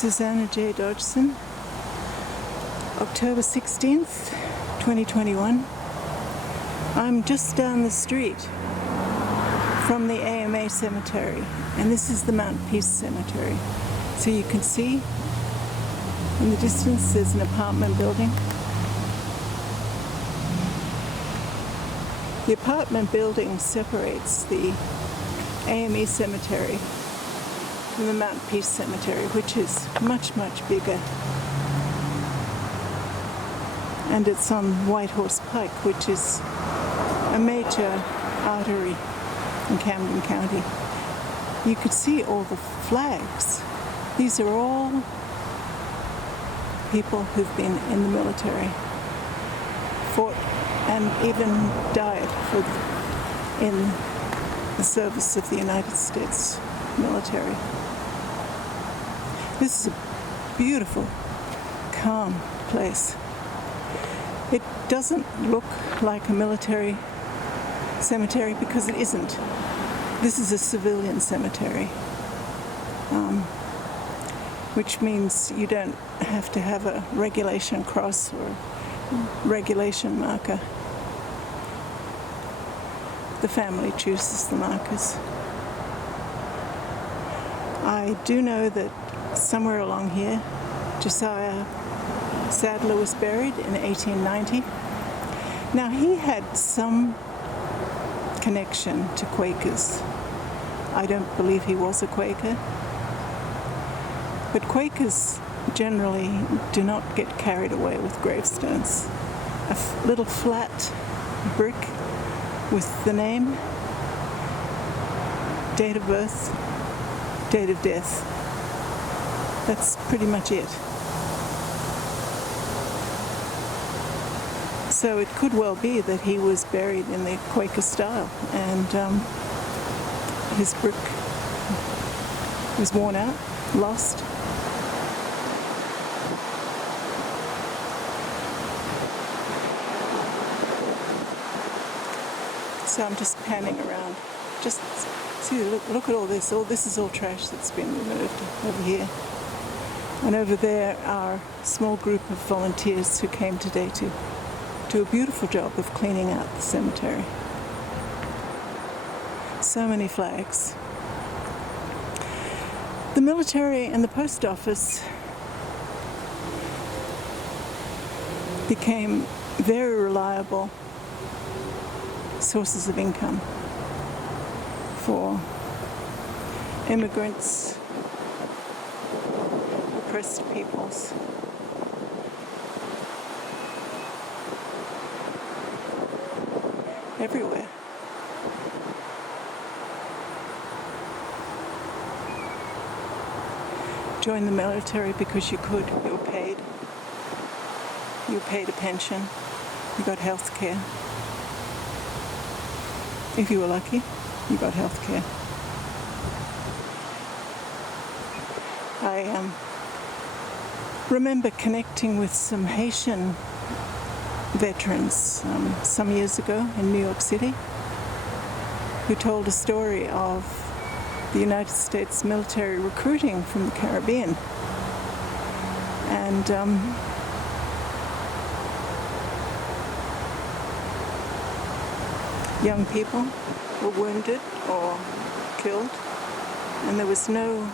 Susanna J. Dodgson, October 16th, 2021. I'm just down the street from the AMA cemetery, and this is the Mount Peace Cemetery. So you can see in the distance there's an apartment building. The apartment building separates the AME cemetery from the Mount Peace Cemetery, which is much, much bigger. And it's on White Horse Pike, which is a major artery in Camden County. You could see all the flags. These are all people who've been in the military, fought and even died in the service of the United States military. This is a beautiful, calm place. It doesn't look like a military cemetery because it isn't. This is a civilian cemetery, which means you don't have to have a regulation cross or regulation marker. The family chooses the markers. I do know that somewhere along here, Josiah Saddler was buried in 1890. Now, he had some connection to Quakers. I don't believe he was a Quaker. But Quakers generally do not get carried away with gravestones. A little flat brick with the name, date of birth, date of death. That's pretty much it. So it could well be that he was buried in the Quaker style, and his brick was worn out, lost. So I'm just panning around. Just see, look at all this. All this is all trash that's been removed over here. And over there are a small group of volunteers who came today to do a beautiful job of cleaning out the cemetery. So many flags. The military and the post office became very reliable sources of income for immigrants, oppressed peoples. Everywhere. Join the military because you could. You were paid. You were paid a pension. You got health care. If you were lucky, you got health care. I remember connecting with some Haitian veterans some years ago in New York City who told a story of the United States military recruiting from the Caribbean. And young people were wounded or killed, and there was no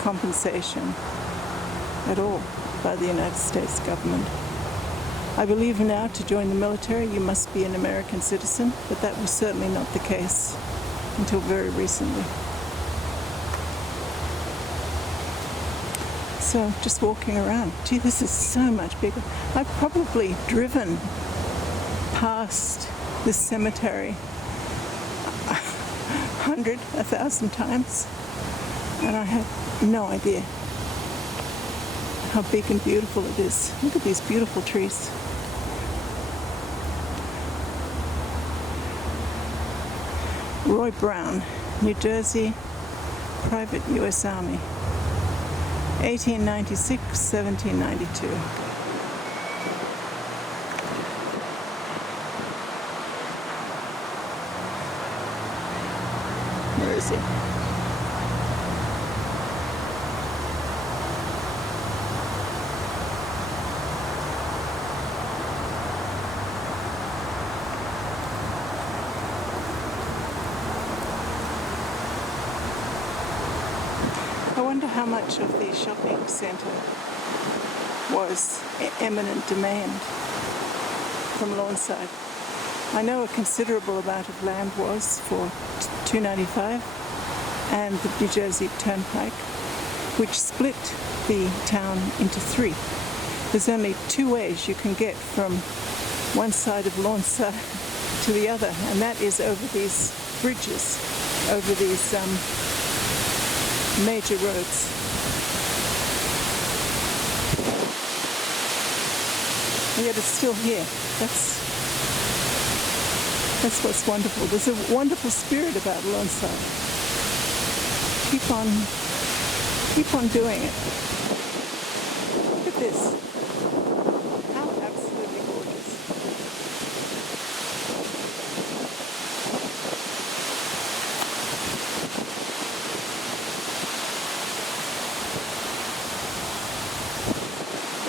compensation at all by the United States government. I believe now to join the military you must be an American citizen, but that was certainly not the case until very recently. So just walking around, gee, this is so much bigger. I've probably driven past this cemetery 100, 1,000 times, and I have no idea how big and beautiful it is. Look at these beautiful trees. Roy Brown, New Jersey, Private U.S. Army, 1896, 1792. Where is he? wonder how much of the shopping centre was eminent domain from Lawnside. I know a considerable amount of land was for 295 and the New Jersey Turnpike, which split the town into three. There's only two ways you can get from one side of Lawnside to the other, and that is over these bridges, over these major roads. And yet it's still here. That's what's wonderful. There's a wonderful spirit about Lawnside. Keep on doing it. Look at this. How absolutely gorgeous.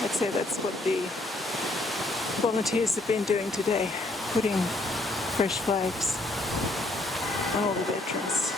I'd say that's what the volunteers have been doing today, putting fresh flags on all the veterans.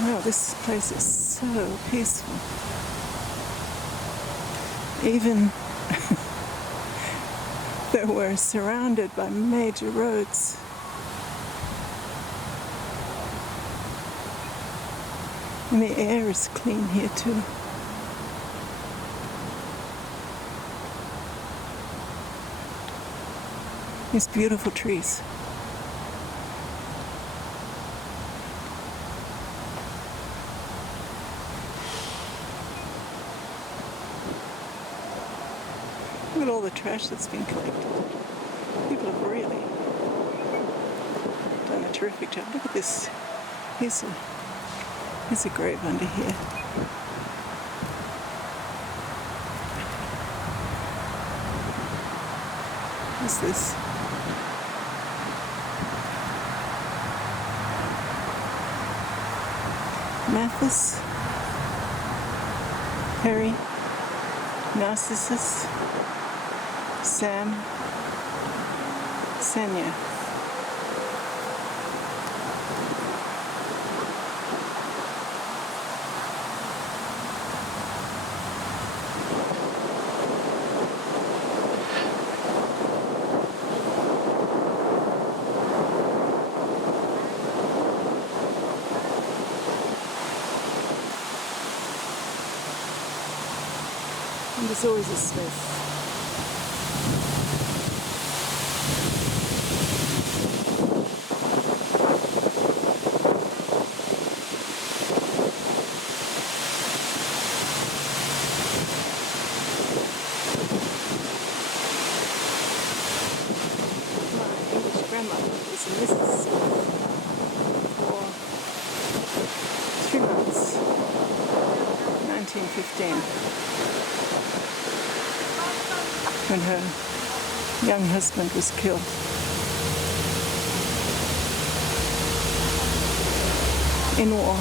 Wow, this place is so peaceful. Even though we're surrounded by major roads. And the air is clean here too. These beautiful trees. Look at all the trash that's been collected. People have really done a terrific job. Look at this. Here's a grave under here. What's this? Mathis, Harry, Narcissus, Sam, Senya. And there's always a Smith. Grandmother was a Mrs. for 3 months, 1915, when her young husband was killed. In war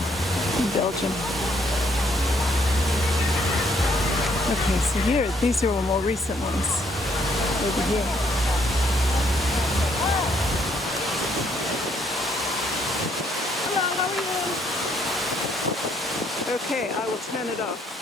in Belgium. Okay, so here, these are all more recent ones over here. Okay, I will turn it off.